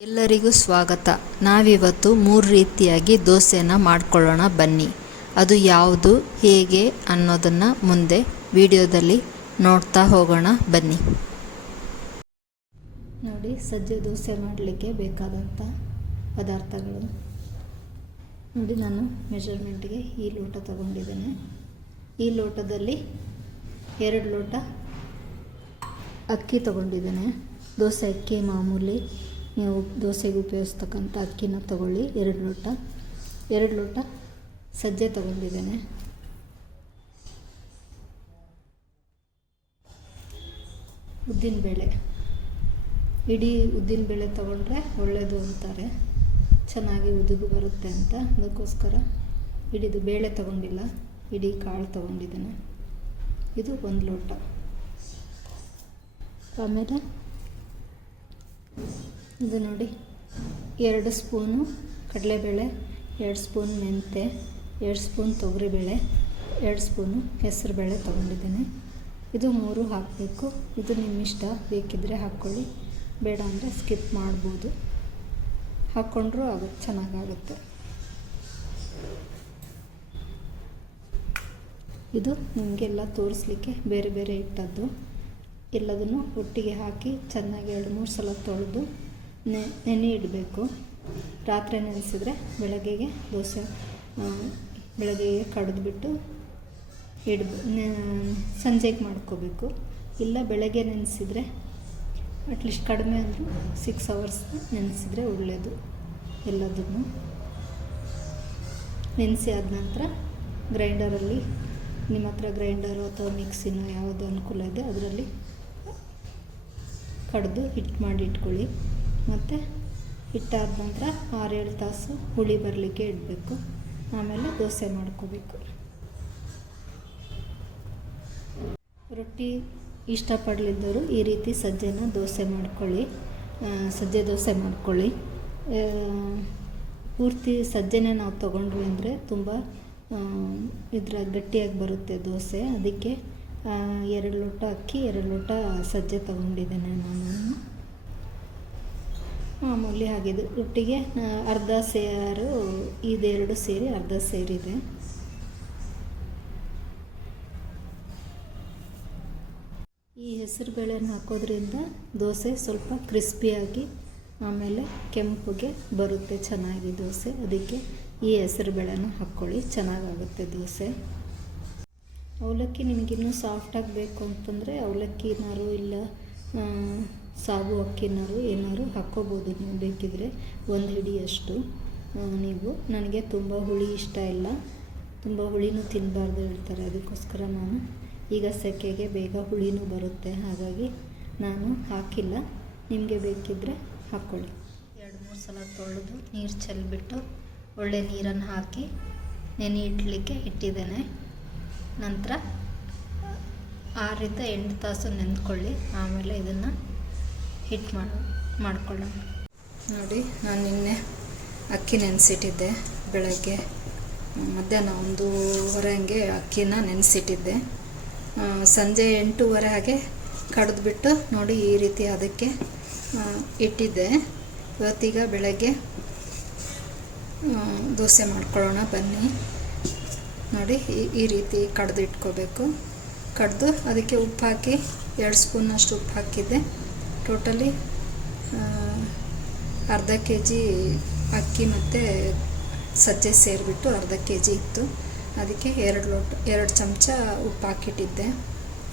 ಎಲ್ಲರಿಗೂ ಸ್ವಾಗತ. ನಾವಿವತ್ತು 3 ರೀತಿಯಾಗಿ ದೋಸೆನ ಮಾಡ್ಕೊಳ್ಳೋಣ ಬನ್ನಿ. ಅದು ಯಾವುದು ಹೇಗೆ ಅನ್ನೋದನ್ನು ಮುಂದೆ ವಿಡಿಯೋದಲ್ಲಿ ನೋಡ್ತಾ ಹೋಗೋಣ ಬನ್ನಿ. ನೋಡಿ, ಸಜ್ಜೆ ದೋಸೆ ಮಾಡಲಿಕ್ಕೆ ಬೇಕಾದಂಥ ಪದಾರ್ಥಗಳು ನೋಡಿ. ನಾನು ಮೆಜರ್ಮೆಂಟ್ಗೆ ಈ ಲೋಟ ತಗೊಂಡಿದ್ದೇನೆ. ಈ ಲೋಟದಲ್ಲಿ 2 ಲೋಟ ಅಕ್ಕಿ ತಗೊಂಡಿದ್ದೇನೆ. ದೋಸೆ ಅಕ್ಕಿ ಮಾಮೂಲಿ ನೀವು ದೋಸೆಗೆ ಉಪಯೋಗಿಸ್ತಕ್ಕಂಥ ಅಕ್ಕಿನ ತಗೊಳ್ಳಿ. 2 ಲೋಟ ಸಜ್ಜೆ ತಗೊಂಡಿದ್ದೇನೆ. ಉದ್ದಿನಬೇಳೆ, ಇಡೀ ಉದ್ದಿನಬೇಳೆ ತಗೊಂಡ್ರೆ ಒಳ್ಳೆಯದು ಅಂತಾರೆ, ಚೆನ್ನಾಗಿ ಉದುಗು ಬರುತ್ತೆ ಅಂತ. ಅದಕ್ಕೋಸ್ಕರ ಇಡೀದು ಬೇಳೆ ತಗೊಂಡಿಲ್ಲ, ಇಡೀ ಕಾಳು ತಗೊಂಡಿದ್ದೇನೆ. ಇದು 1 ಲೋಟ. ಆಮೇಲೆ ಇದು ನೋಡಿ, 2 ಸ್ಪೂನು ಕಡಲೆಬೇಳೆ, 2 ಸ್ಪೂನ್ ಮೆಂತೆ, 2 ಸ್ಪೂನ್ ತೊಗರಿಬೇಳೆ, 2 ಸ್ಪೂನು ಹೆಸರುಬೇಳೆ ತೊಗೊಂಡಿದ್ದೇನೆ. ಇದು 3 ಹಾಕಬೇಕು. ಇದು ನಿಮ್ಮ ಇಷ್ಟ, ಬೇಕಿದ್ದರೆ ಹಾಕ್ಕೊಳ್ಳಿ, ಬೇಡ ಅಂದರೆ ಸ್ಕಿಪ್ ಮಾಡ್ಬೋದು. ಹಾಕ್ಕೊಂಡ್ರೂ ಆಗುತ್ತೆ, ಚೆನ್ನಾಗಾಗುತ್ತೆ. ಇದು ನಿಮಗೆಲ್ಲ ತೋರಿಸ್ಲಿಕ್ಕೆ ಬೇರೆ ಬೇರೆ ಇಟ್ಟದ್ದು. ಎಲ್ಲದನ್ನು ಒಟ್ಟಿಗೆ ಹಾಕಿ ಚೆನ್ನಾಗಿ 2-3 ಸಲ ತೊಳೆದು ನೆನೆ ಇಡಬೇಕು. ರಾತ್ರಿ ನೆನೆಸಿದರೆ ಬೆಳಗ್ಗೆಗೆ ದೋಸೆ ಬೆಳಗ್ಗೆಗೆ ಕಡಿದ್ಬಿಟ್ಟು ಸಂಜೆಗೆ ಮಾಡ್ಕೋಬೇಕು. ಇಲ್ಲ ಬೆಳಗ್ಗೆ ನೆನೆಸಿದರೆ ಅಟ್ಲೀಸ್ಟ್ ಕಡಿಮೆ ಅಂದರೂ 6 ಅವರ್ಸ್ ನೆನೆಸಿದರೆ ಒಳ್ಳೆಯದು. ಎಲ್ಲದನ್ನು ನೆನೆಸಿ ಆದ ನಂತರ ಗ್ರೈಂಡರಲ್ಲಿ, ನಿಮ್ಮ ಹತ್ರ ಗ್ರೈಂಡರು ಅಥವಾ ಮಿಕ್ಸಿನೋ ಯಾವುದು ಅನುಕೂಲ ಇದೆ ಅದರಲ್ಲಿ ಕಡಿದು ಹಿಟ್ಟು ಮಾಡಿ ಇಟ್ಕೊಳ್ಳಿ. ಮತ್ತು ಹಿಟ್ಟಾದ ನಂತರ 6-7 ತಾಸು ಹುಳಿ ಬರಲಿಕ್ಕೆ ಇಡಬೇಕು. ಆಮೇಲೆ ದೋಸೆ ಮಾಡ್ಕೋಬೇಕು. ರೊಟ್ಟಿ ಇಷ್ಟಪಡಲಿದ್ದವರು ಈ ರೀತಿ ಸಜ್ಜೆನ ದೋಸೆ ಮಾಡ್ಕೊಳ್ಳಿ, ಸಜ್ಜೆ ದೋಸೆ ಮಾಡ್ಕೊಳ್ಳಿ. ಪೂರ್ತಿ ಸಜ್ಜೆನೇ ನಾವು ತೊಗೊಂಡ್ವಿ ಅಂದರೆ ತುಂಬ ಗಟ್ಟಿಯಾಗಿ ಬರುತ್ತೆ ದೋಸೆ. ಅದಕ್ಕೆ 2 ಲೋಟ ಅಕ್ಕಿ, 2 ಲೋಟ ಸಜ್ಜೆ ತೊಗೊಂಡಿದ್ದೇನೆ ನಾನು. ಮಾಮೂಲಿ ಆಗಿದೆ. ಒಟ್ಟಿಗೆ ಅರ್ಧ ಸೇರು, ಇದೆರಡು ಸೇರಿ ಅರ್ಧ ಸೇರಿದೆ. ಈ ಹೆಸರು ಬೇಳೆನ ಹಾಕೋದ್ರಿಂದ ದೋಸೆ ಸ್ವಲ್ಪ ಕ್ರಿಸ್ಪಿಯಾಗಿ ಆಮೇಲೆ ಕೆಂಪುಗೆ ಬರುತ್ತೆ ಚೆನ್ನಾಗಿ ದೋಸೆ. ಅದಕ್ಕೆ ಈ ಹೆಸರು ಬೇಳೆನ ಹಾಕ್ಕೊಳ್ಳಿ, ಚೆನ್ನಾಗಾಗುತ್ತೆ ದೋಸೆ. ಅವಲಕ್ಕಿ ನಿಮಗಿನ್ನೂ ಸಾಫ್ಟಾಗಿ ಬೇಕು ಅಂತಂದರೆ ಅವಲಕ್ಕಿನಾರು ಇಲ್ಲ ಸಾಗು ಅಕ್ಕಿನಾರು ಏನಾದ್ರು ಹಾಕ್ಕೋಬೋದು ನೀವು ಬೇಕಿದ್ರೆ, 1 ಹಿಡಿಯಷ್ಟು ನೀವು. ನನಗೆ ತುಂಬ ಹುಳಿ ಇಷ್ಟ ಇಲ್ಲ, ತುಂಬ ಹುಳಿನೂ ತಿನ್ನಬಾರ್ದು ಹೇಳ್ತಾರೆ. ಅದಕ್ಕೋಸ್ಕರ ನಾನು ಈಗ ಸೆಕೆಗೆ ಬೇಗ ಹುಳಿನೂ ಬರುತ್ತೆ, ಹಾಗಾಗಿ ನಾನು ಹಾಕಿಲ್ಲ. ನಿಮಗೆ ಬೇಕಿದ್ದರೆ ಹಾಕ್ಕೊಳ್ಳಿ. 2-3 ಸಲ ತೊಳೆದು ನೀರು ಚೆಲ್ಲಿಬಿಟ್ಟು ಒಳ್ಳೆ ನೀರನ್ನು ಹಾಕಿ ನೆನೆ ಇಡಲಿಕ್ಕೆ ಇಟ್ಟಿದ್ದೇನೆ. ನಂತರ 6-8 ತಾಸು ನೆಂದ್ಕೊಳ್ಳಿ. ಆಮೇಲೆ ಇದನ್ನು ಹಿಟ್ಟು ಮಾಡ್ಕೊಳ್ಳೋಣ. ನೋಡಿ, ನಾನು ನಿನ್ನೆ ಅಕ್ಕಿ ನೆನೆಸಿಟ್ಟಿದ್ದೆ. ಬೆಳಗ್ಗೆ ಮಧ್ಯಾಹ್ನ 1:30 ಹಂಗೆ ಅಕ್ಕಿನ ನೆನೆಸಿಟ್ಟಿದ್ದೆ. ಸಂಜೆ 8:30 ಹಾಗೆ ಕಡಿದ್ಬಿಟ್ಟು ನೋಡಿ ಈ ರೀತಿ ಅದಕ್ಕೆ ಇಟ್ಟಿದ್ದೆ. ಇವತ್ತೀಗ ಬೆಳಗ್ಗೆ ದೋಸೆ ಮಾಡ್ಕೊಳ್ಳೋಣ ಬನ್ನಿ. ನೋಡಿ, ಈ ರೀತಿ ಕಡ್ದು ಇಟ್ಕೋಬೇಕು. ಕಡ್ದು ಅದಕ್ಕೆ ಉಪ್ಪು ಹಾಕಿ 2 ಸ್ಪೂನಷ್ಟು ಉಪ್ಪು ಹಾಕಿದ್ದೆ. ಟೋಟಲಿ ಅರ್ಧ kg ಅಕ್ಕಿ ಮತ್ತು ಸಜ್ಜೆ ಸೇರಿಬಿಟ್ಟು ಅರ್ಧ kg ಇತ್ತು. ಅದಕ್ಕೆ 2 ಚಮಚ ಉಪ್ಪು ಹಾಕಿಟ್ಟಿದ್ದೆ,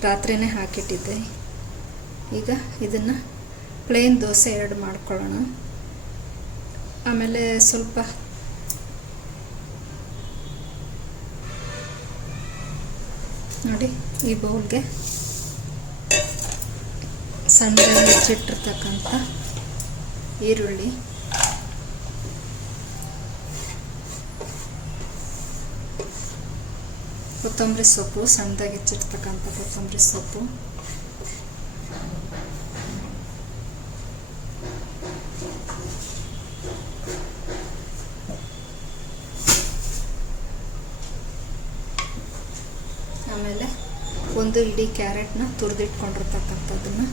ರಾತ್ರಿಯೇ ಹಾಕಿಟ್ಟಿದ್ದೆ. ಈಗ ಇದನ್ನು ಪ್ಲೇನ್ ದೋಸೆ 2 ಮಾಡ್ಕೊಳ್ಳೋಣ. ಆಮೇಲೆ ಸ್ವಲ್ಪ ನೋಡಿ, ಈ ಬೌಲ್ಗೆ ಸಣ್ಣದಾಗಿ ಹೆಚ್ಚಿಟ್ಟಿರ್ತಕ್ಕಂಥ ಈರುಳ್ಳಿ, ಕೊತ್ತಂಬರಿ ಸೊಪ್ಪು, ಸಣ್ಣದಾಗಿ ಹೆಚ್ಚಿರ್ತಕ್ಕಂಥ ಕೊತ್ತಂಬರಿ ಸೊಪ್ಪು, ಆಮೇಲೆ 1 ಇಡೀ ಕ್ಯಾರೆಟ್ನ ತುರಿದಿಟ್ಕೊಂಡಿರ್ತಕ್ಕಂಥದ್ದನ್ನು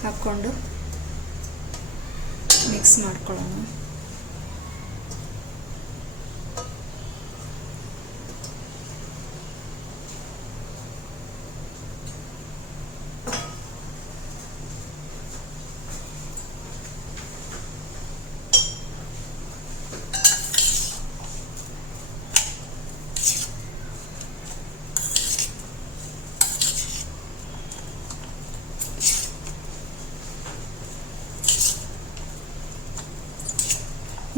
ಹಾಕ್ಕೊಂಡು ಮಿಕ್ಸ್ ಮಾಡ್ಕೊಳ್ಳೋಣ.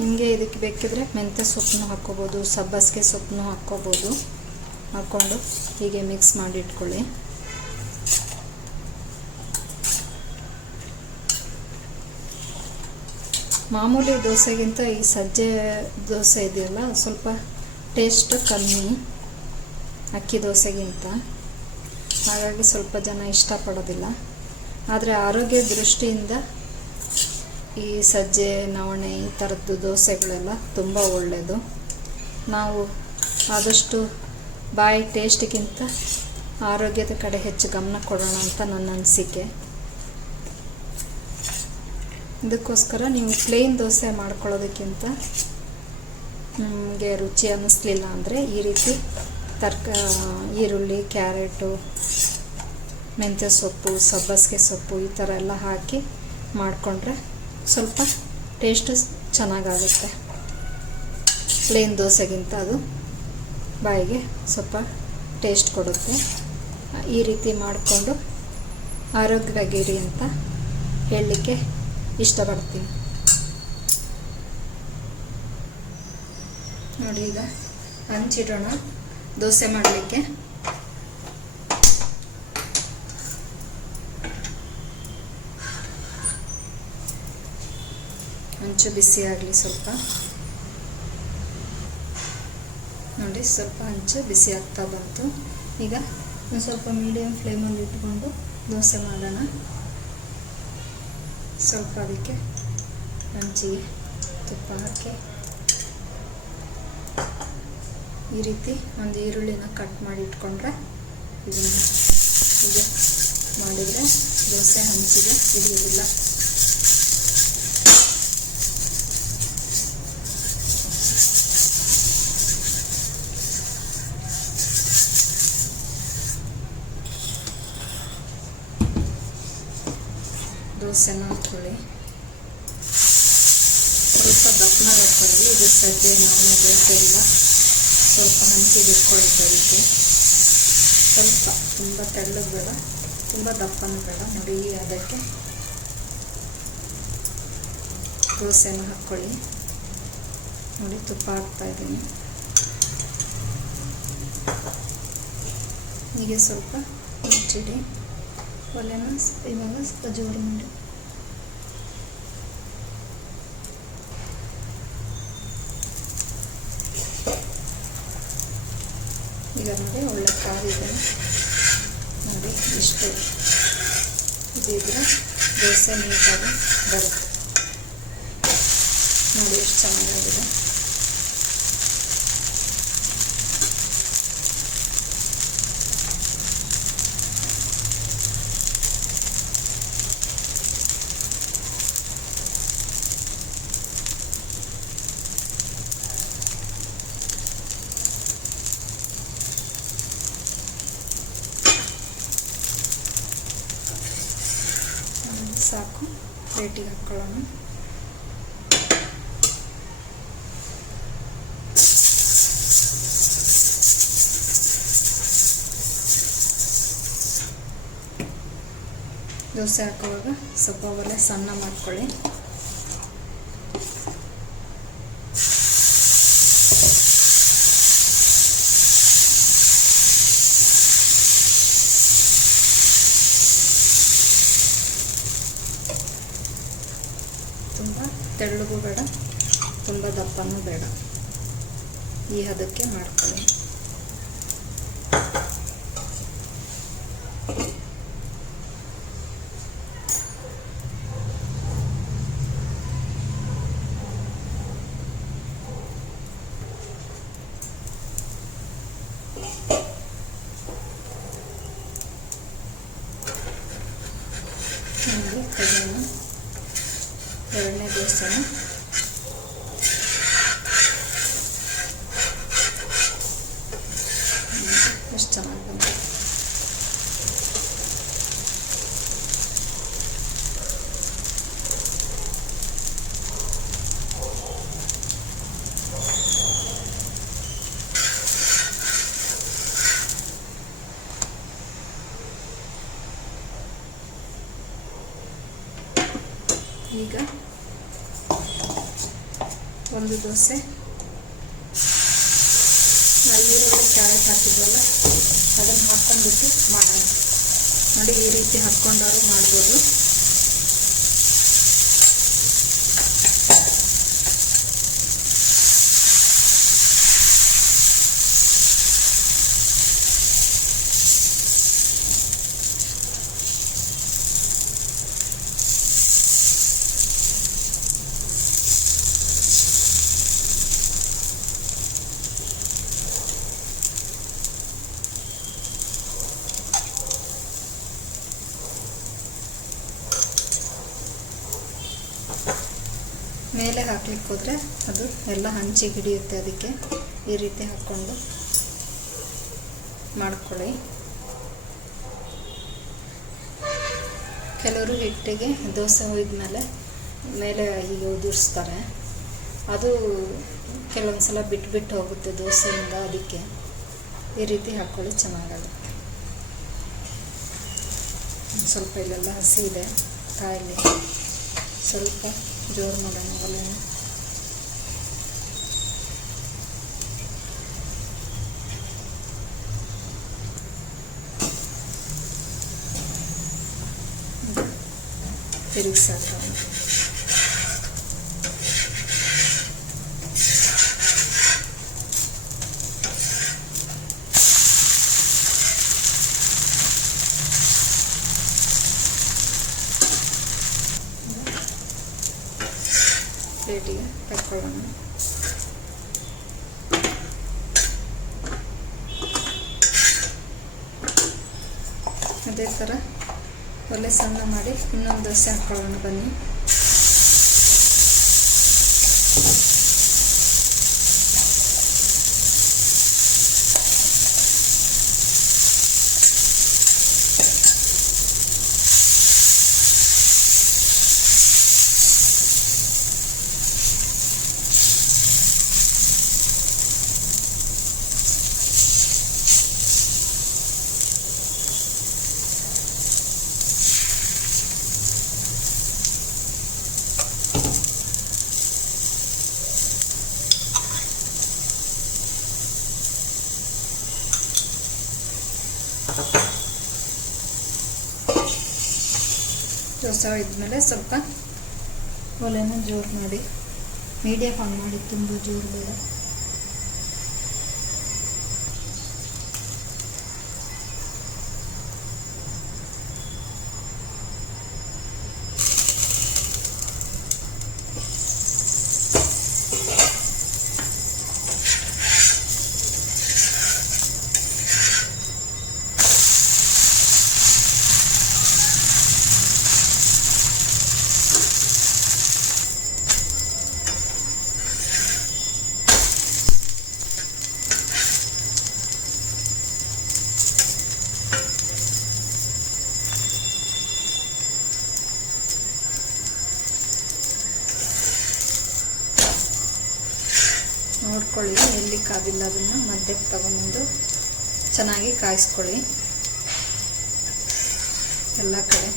ನಿಮಗೆ ಇದಕ್ಕೆ ಬೇಕಿದ್ರೆ ಮೆಂತ್ಯ ಸೊಪ್ಪನ್ನು ಹಾಕ್ಕೋಬೋದು, ಸಬ್ಬಸಿಗೆ ಸೊಪ್ಪನ್ನು ಹಾಕ್ಕೋಬೋದು. ಹಾಕ್ಕೊಂಡು ಹೀಗೆ ಮಿಕ್ಸ್ ಮಾಡಿ ಇಟ್ಕೊಳ್ಳಿ. ಮಾಮೂಲಿ ದೋಸೆಗಿಂತ ಈ ಸಜ್ಜೆ ದೋಸೆ ಇದೆಯಲ್ಲ ಸ್ವಲ್ಪ ಟೇಸ್ಟ್ ಕಮ್ಮಿ ಅಕ್ಕಿ ದೋಸೆಗಿಂತ, ಹಾಗಾಗಿ ಸ್ವಲ್ಪ ಜನ ಇಷ್ಟಪಡೋದಿಲ್ಲ. ಆದರೆ ಆರೋಗ್ಯ ದೃಷ್ಟಿಯಿಂದ ಈ ಸಜ್ಜೆ ನವಣೆ ಈ ಥರದ್ದು ದೋಸೆಗಳೆಲ್ಲ ತುಂಬ ಒಳ್ಳೆಯದು. ನಾವು ಆದಷ್ಟು ಬಾಯಿ ಟೇಸ್ಟಿಗಿಂತ ಆರೋಗ್ಯದ ಕಡೆ ಹೆಚ್ಚು ಗಮನ ಕೊಡೋಣ ಅಂತ ನನ್ನ ಅನಿಸಿಕೆ. ಇದಕ್ಕೋಸ್ಕರ ನೀವು ಪ್ಲೇನ್ ದೋಸೆ ಮಾಡ್ಕೊಳ್ಳೋದಕ್ಕಿಂತ ನಿಮಗೆ ರುಚಿ ಅನ್ನಿಸ್ಲಿಲ್ಲ ಅಂದರೆ ಈ ರೀತಿ ಈರುಳ್ಳಿ, ಕ್ಯಾರೆಟು, ಮೆಂತ್ಯ ಸೊಪ್ಪು, ಸಬ್ಬಸಿಗೆ ಸೊಪ್ಪು ಈ ಥರ ಎಲ್ಲ ಹಾಕಿ ಮಾಡಿಕೊಂಡ್ರೆ ಸ್ವಲ್ಪ ಟೇಸ್ಟು ಚೆನ್ನಾಗಾಗುತ್ತೆ. ಪ್ಲೇನ್ ದೋಸೆಗಿಂತ ಅದು ಬಾಯಿಗೆ ಸ್ವಲ್ಪ ಟೇಸ್ಟ್ ಕೊಡುತ್ತೆ. ಈ ರೀತಿ ಮಾಡಿಕೊಂಡು ಆರೋಗ್ಯವಾಗಿರಿ ಅಂತ ಹೇಳಲಿಕ್ಕೆ ಇಷ್ಟಪಡ್ತೀನಿ. ನೋಡಿ, ಈಗ ಹಂಚಿಡೋಣ ದೋಸೆ ಮಾಡಲಿಕ್ಕೆ. ಹಂಚು ಬಿಸಿ ಆಗಲಿ ಸ್ವಲ್ಪ. ನೋಡಿ, ಸ್ವಲ್ಪ ಹಂಚು ಬಿಸಿ ಆಗ್ತಾ ಬಂತು. ಈಗ ಒಂದು ಸ್ವಲ್ಪ ಮೀಡಿಯಮ್ ಫ್ಲೇಮಲ್ಲಿ ಇಟ್ಕೊಂಡು ದೋಸೆ ಮಾಡೋಣ. ಸ್ವಲ್ಪ ಅದಕ್ಕೆ ಹಂಚಿಗೆ ತುಪ್ಪ ಹಾಕಿ ಈ ರೀತಿ ಒಂದು ಈರುಳ್ಳಿನ ಕಟ್ ಮಾಡಿ ಇಟ್ಕೊಂಡ್ರೆ ಇದನ್ನು ಹೀಗೆ ಮಾಡಿದರೆ ದೋಸೆ ಹಂಚಿಗೆ ಹಿಡಿಯೋದಿಲ್ಲ. ದೋಸೆನ ಹಾಕ್ಕೊಳ್ಳಿ. ಸ್ವಲ್ಪ ದಪ್ಪನಾಗಿ ಹಾಕ್ಕೊಳ್ಳಿ. ಇದು ಸಜ್ಜೆ ನವಣೆ ದೋಸೆ ಎಲ್ಲ ಸ್ವಲ್ಪ ಹಂಚಿಗೆ ಇಟ್ಕೊಳ್ಳುತ್ತೆ. ಅದಕ್ಕೆ ಸ್ವಲ್ಪ ತುಂಬ ತೆಳ್ಳಗೆ ಬೇಡ, ತುಂಬ ದಪ್ಪನೂ ಬೇಡ. ನೋಡಿ, ಅದಕ್ಕೆ ದೋಸೆನ ಹಾಕ್ಕೊಳ್ಳಿ. ನೋಡಿ, ತುಪ್ಪ ಹಾಕ್ತಾಯಿದ್ದೀನಿ. ಹೀಗೆ ಸ್ವಲ್ಪ ಮುಚ್ಚಿಡಿ. ಒಲೆನ ಇವಾಗ ಸ್ವಲ್ಪ ಜೋರು ಮಾಡಿ. ಈಗ ನೋಡಿ, ಒಳ್ಳೆ ಕಾದಿದೆ. ನೋಡಿ, ಇಷ್ಟು ಇದಿದ್ರೆ ದೋಸೆ ನೀಟಾಗಿ ಬರುತ್ತೆ. ನೋಡಿ ಎಷ್ಟು ಚೆನ್ನಾಗಿದೆ. ಸಾಕು, ಪ್ಲೇಟಿಗೆ ಹಾಕ್ಕೊಳ್ಳೋಣ. ದೋಸೆ ಹಾಕುವಾಗ ಸ್ವಲ್ಪ ಒಲೆ ಸಣ್ಣ ಮಾಡ್ಕೊಳ್ಳಿ. ತುಂಬ ತೆಳ್ಳಗೂ ಬೇಡ, ತುಂಬ ದಪ್ಪನೂ ಬೇಡ. ಈ ಹದಕ್ಕೆ ಮಾಡ್ಕೊಳ್ಳಿ. ಎರಡನೇ ದೋಸೆನ. ಎಷ್ಟು ಚೆನ್ನಾಗಿ ಬಂತು. ಈಗ ಒಂದು ದೋಸೆ ನಲ್ಲಿರುಳ್ಳಿ ಕ್ಯಾರೆಟ್ ಹಾಕಿದ್ವಲ್ಲ ಅದನ್ನು ಹಾಕ್ಕೊಂಡ್ಬಿಟ್ಟು ಮಾಡೋಣ. ನೋಡಿ, ಈ ರೀತಿ ಹಾಕ್ಕೊಂಡಾರು ಮಾಡ್ಬೋದು. ಮೇಲೆ ಹಾಕ್ಲಿಕ್ಕೆ ಹೋದರೆ ಅದು ಎಲ್ಲ ಹಂಚಿಗೆ ಹಿಡಿಯುತ್ತೆ. ಅದಕ್ಕೆ ಈ ರೀತಿ ಹಾಕ್ಕೊಂಡು ಮಾಡ್ಕೊಳ್ಳಿ. ಕೆಲವರು ಹಿಟ್ಟಿಗೆ ದೋಸೆ ಹುಯ್ದ ಮೇಲೆ ಹೀಗೆ ಉದುರಿಸ್ತಾರೆ. ಅದು ಕೆಲವೊಂದು ಸಲ ಬಿಟ್ಟು ಹೋಗುತ್ತೆ ದೋಸೆಯಿಂದ. ಅದಕ್ಕೆ ಈ ರೀತಿ ಹಾಕ್ಕೊಳ್ಳಿ, ಚೆನ್ನಾಗಾಗುತ್ತೆ. ಸ್ವಲ್ಪ ಇಲ್ಲೆಲ್ಲ ಹಸಿ ಇದೆ ಕಾಯಲ್ಲಿ, ಸ್ವಲ್ಪ ಜೋರು ಮಾಡೋಣ ಒಲೆನ. ತಿರುಗಿಸಾಕ ಪ್ಲೇಟಿಗೆ ತಕ್ಕೊಳ್ಳೋಣ. ಅದೇ ಥರ ಒಲೆ ಸಣ್ಣ ಮಾಡಿ ಇನ್ನೊಂದು ದೋಸೆ ಹಾಕ್ಕೊಳ್ಳೋಣ ಬನ್ನಿ. ದೋಸೆ ಇದ್ಮೇಲೆ ಸ್ವಲ್ಪ ಒಲೆನ ಜೋರು ಮಾಡಿ, ಮೀಡಿಯಮ್ ಆನ್ ಮಾಡಿ, ತುಂಬ ಜೋರು ಬೇಡ. ನೋಡ್ಕೊಳ್ಳಿ, ಎಲ್ಲಿ ಕಾದಿಲ್ಲ ಅದನ್ನು ಮಧ್ಯಕ್ಕೆ ತಗೊಂಡು ಚೆನ್ನಾಗಿ ಕಾಯಿಸ್ಕೊಳ್ಳಿ ಎಲ್ಲ ಕಡೆ.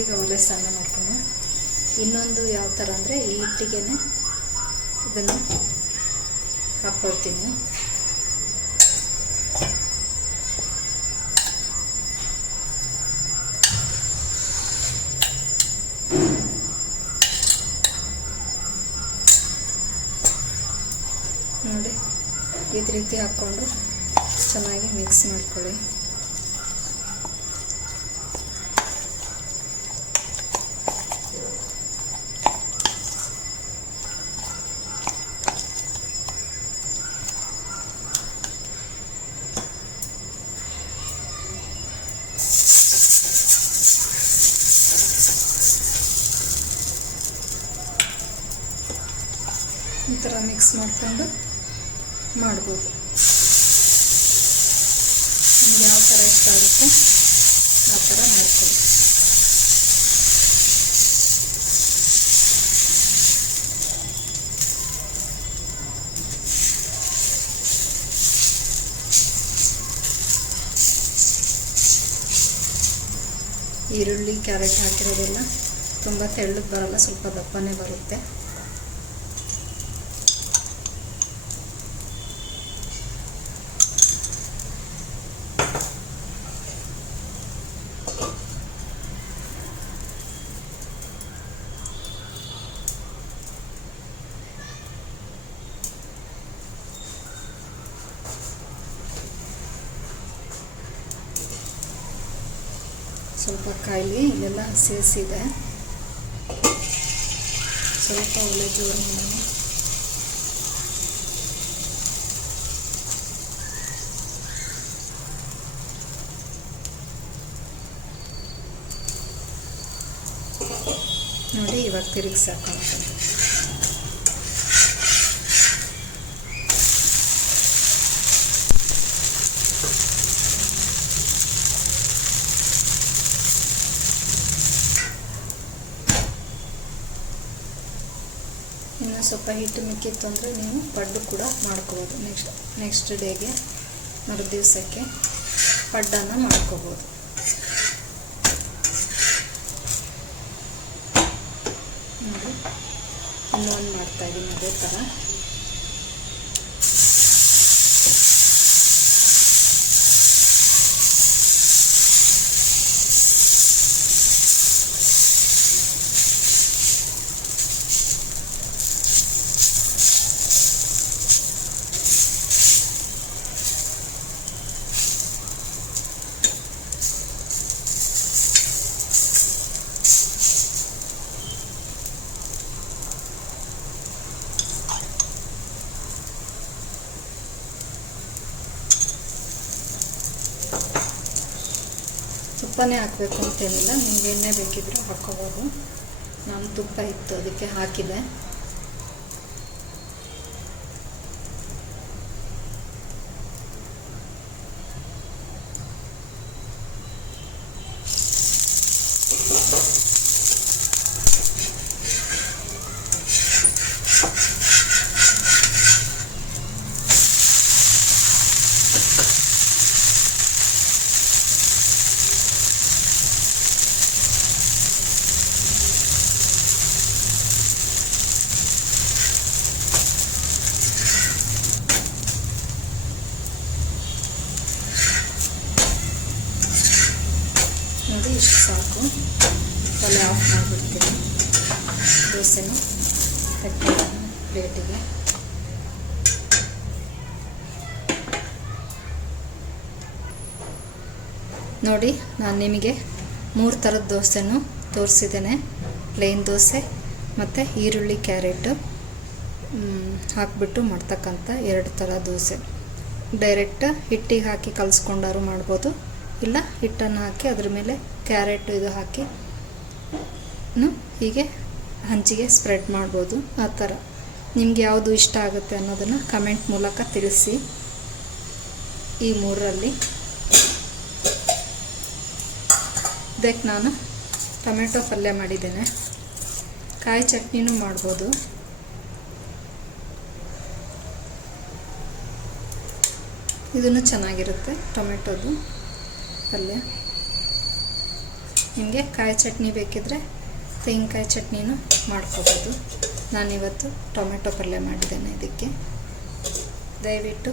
ಈಗ ಒಲೆ ಸಣ್ಣ ಮಾಡ್ಕೊಂಡು ಇನ್ನೊಂದು ಯಾವ ಥರ ಅಂದರೆ ಈ ಹಿಟ್ಟಿಗೆ ಇದನ್ನು ಹಾಕ್ಕೊಳ್ತೀನಿ. ನೋಡಿ, ಈ ರೀತಿ ಹಾಕ್ಕೊಂಡು ಚೆನ್ನಾಗಿ ಮಿಕ್ಸ್ ಮಾಡ್ಕೊಳ್ಳಿ. ಈ ಥರ ಮಿಕ್ಸ್ ಮಾಡಿಕೊಂಡು ಮಾಡ್ಬೋದು. ನಿಮ್ಗೆ ಯಾವ ಥರ ಇಷ್ಟ ಆಗುತ್ತೆ ಆ ಥರ ಮಾಡ್ಕೊಳ್ಳಿ. ಈರುಳ್ಳಿ ಕ್ಯಾರೆಟ್ ಹಾಕಿರೋದೆಲ್ಲ ತುಂಬ ತೆಳ್ಳಗೆ ಬರಲ್ಲ, ಸ್ವಲ್ಪ ದಪ್ಪನೇ ಬರುತ್ತೆ. ಸ್ವಲ್ಪ ಕಾಯಿಲಿ ಇಲ್ಲೆಲ್ಲ ಸೇರಿಸಿದೆ, ಸ್ವಲ್ಪ ಒಳ್ಳೆ ಜೋರು ಮಾಡೋಣ. ನೋಡಿ ಇವಾಗ ತಿರುಗಿಸಿ ಹಾಕೋಣ. ಇನ್ನು ಸ್ವಲ್ಪ ಹಿಟ್ಟು ಮಿಕ್ಕಿತ್ತು ಅಂದರೆ ನೀವು ಪಡ್ಡು ಕೂಡ ಮಾಡ್ಕೋಬೋದು. ನೆಕ್ಸ್ಟ್ ಡೇಗೆ ಮರು ದಿವಸಕ್ಕೆ ಪಡ್ಡನ್ನು ಮಾಡ್ಕೋಬೋದು. ನೋಡಿ ಇನ್ನೊಂದು ಮಾಡ್ತಾಯಿದ್ದೀನಿ ಅದೇ ಥರ. ತುಪ್ಪನೇ ಹಾಕಬೇಕು ಅಂತೇನಿಲ್ಲ, ನಿಮ್ಗೆ ಎಣ್ಣೆ ಬೇಕಿದ್ರೂ ಹಾಕ್ಕೋಬೋದು. ನಾನು ತುಪ್ಪ ಇತ್ತು ಅದಕ್ಕೆ ಹಾಕಿದೆ. ನೋಡಿ ಇಷ್ಟು ಸಾಕು. ಒಲೆ ಆಫ್ ಮಾಡಿಬಿಡ್ತೀನಿ. ದೋಸೆನೂ ತೆಕ್ಕೊಳ್ಳೋಣ ಪ್ಲೇಟಿಗೆ. ನೋಡಿ ನಾನು ನಿಮಗೆ 3 ಥರದ ದೋಸೆನೂ ತೋರಿಸಿದ್ದೇನೆ. ಪ್ಲೇನ್ ದೋಸೆ ಮತ್ತು ಈರುಳ್ಳಿ ಕ್ಯಾರೆಟ್ ಹಾಕಿಬಿಟ್ಟು ಮಾಡ್ತಕ್ಕಂಥ 2 ಥರ ದೋಸೆ. ಡೈರೆಕ್ಟ್ ಹಿಟ್ಟಿಗೆ ಹಾಕಿ ಕಲಿಸ್ಕೊಂಡಾರು ಮಾಡ್ಬೋದು, ಇಲ್ಲ ಹಿಟ್ಟನ್ನು ಹಾಕಿ ಅದ್ರ ಮೇಲೆ ಕ್ಯಾರೆಟ್ ಇದು ಹಾಕಿ ಹೀಗೆ ಹಂಚಿಗೆ ಸ್ಪ್ರೆಡ್ ಮಾಡ್ಬೋದು. ಆ ಥರ ನಿಮ್ಗೆ ಯಾವುದು ಇಷ್ಟ ಆಗುತ್ತೆ ಅನ್ನೋದನ್ನು ಕಮೆಂಟ್ ಮೂಲಕ ತಿಳಿಸಿ. ಈ 3ರಲ್ಲಿ ಇದಕ್ಕೆ ನಾನು ಟೊಮೆಟೊ ಪಲ್ಯ ಮಾಡಿದ್ದೇನೆ. ಕಾಯಿ ಚಟ್ನಿನೂ ಮಾಡ್ಬೋದು. ಇದನ್ನು ಚೆನ್ನಾಗಿರುತ್ತೆ ಟೊಮೆಟೊದು ಪಲ್ಯ. ನಿಮಗೆ ಕಾಯಿ ಚಟ್ನಿ ಬೇಕಿದ್ದರೆ ತೆಂಗಿನಕಾಯಿ ಚಟ್ನಿನೂ ಮಾಡ್ಕೋಬೋದು. ನಾನಿವತ್ತು ಟೊಮೆಟೊ ಪಲ್ಯ ಮಾಡಿದ್ದೇನೆ. ಇದಕ್ಕೆ ದಯವಿಟ್ಟು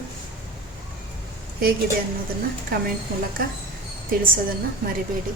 ಹೇಗಿದೆ ಅನ್ನೋದನ್ನು ಕಮೆಂಟ್ ಮೂಲಕ ತಿಳಿಸೋದನ್ನು ಮರಿಬೇಡಿ.